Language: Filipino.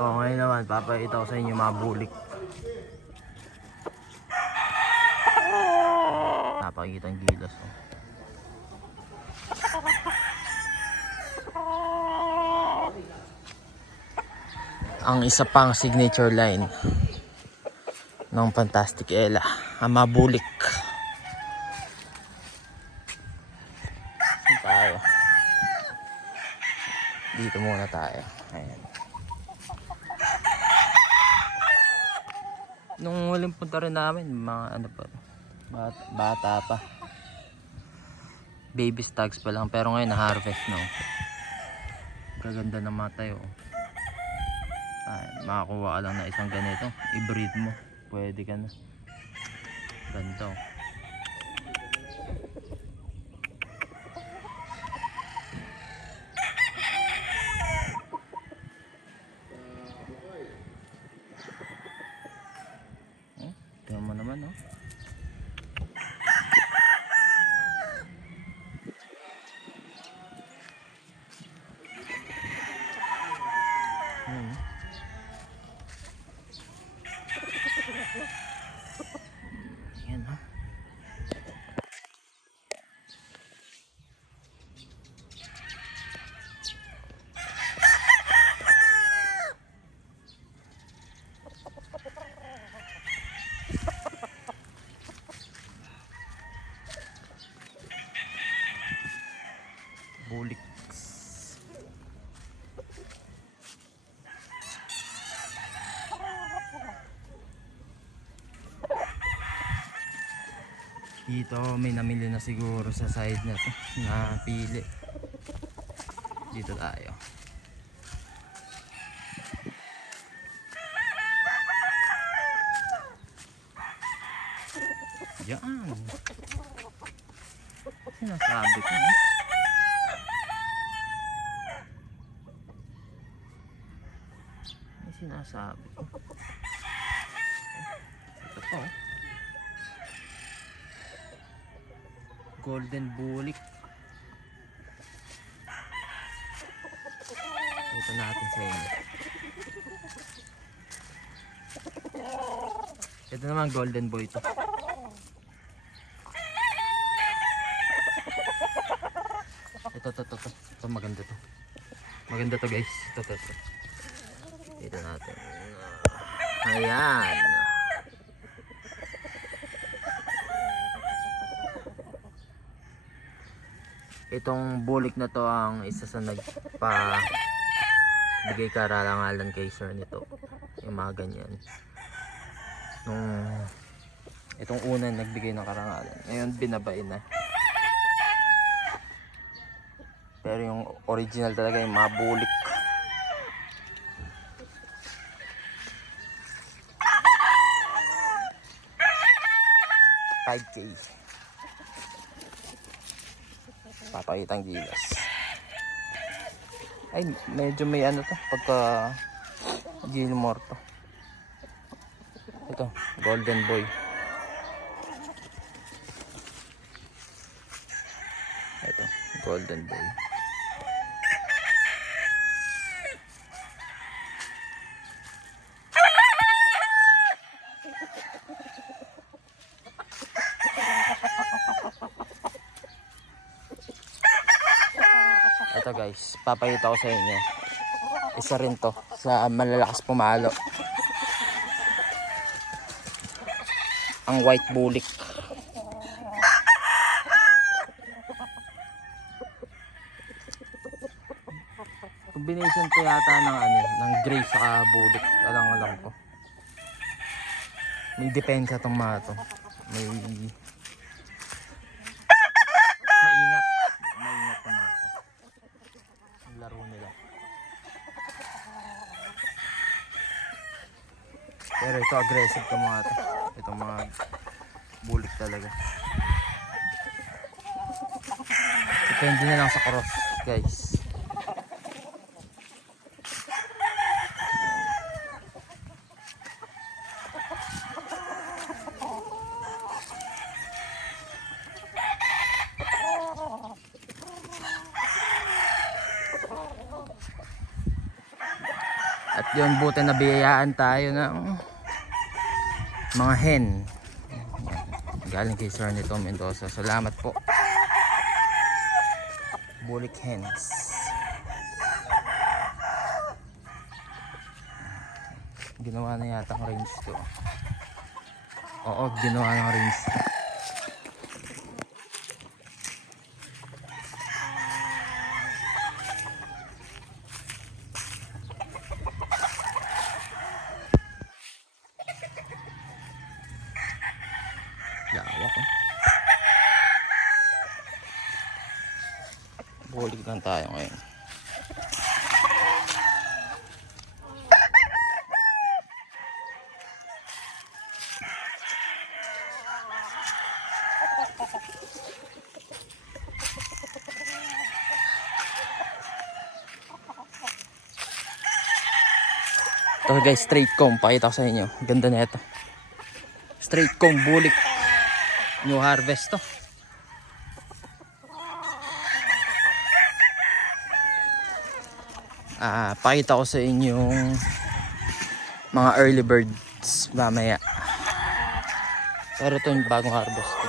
So ngayon naman papakita ko sa inyo mga bulik. Napakita ang gilas oh. Ang isa pang signature line ng Fantastic Ella, ang mga bulik. Tayo. Dito muna tayo. Ayan. Nung huling punta rin namin, mga ano pa, bata pa. Baby stags pa lang, pero ngayon na-harvest no. Kaganda ng mga tayo. Ay, makakuha ka lang na isang ganito, i-breed mo, pwede ka na. Ganda oh. Tingnan mo naman oh. Yan ha. Bulik. Dito may namili na siguro sa side na to na pili. Dito tayo. Yan. Sinasabi ko eh. May sinasabi ko. Ito po. Golden bulik. Ito natin sa inyo. Ito naman golden boy to. Ito maganda to. Maganda to guys. Ito. Ito natin. Ayan. Itong bulik na to ang isa sa bigay kararangalan kay sir nito. Yung mga ganyan. Itong una nagbigay ng karangalan. Ngayon binabain na. Pero yung original talaga yung mga bulik. $5K. Papakitang gilas. Ay, medyo may ano to pagka Gilmore to. Ito, golden boy. Ito, golden boy. Ito guys, papakita ko sa inyo. Isa rin to sa malalakas pumalo. Ang white bulik. Combination to yata ng gray sa bulik. Alam ko. May depensa tong mga to. Maingat tong mga to. Ang laro nila. Pero ito aggressive tong mga to. Itong mga bulik talaga. Depende na lang sa cross guys. At Yun, buti na biyayaan tayo ng mga hen. Galing kay Sir nito Mendoza. Salamat po. Bulik hens. Ginawa na yata ang range to. Oo, ginawa ng range. Lawak eh. Bulik lang tayo ngayon. Ito guys, straight comb. Pakita ko sa inyo. Ganda na ito. Straight comb bulik. New harvest to. Pakita ko sa inyo yung mga early birds mamaya. Pero ito yung bagong harvest to.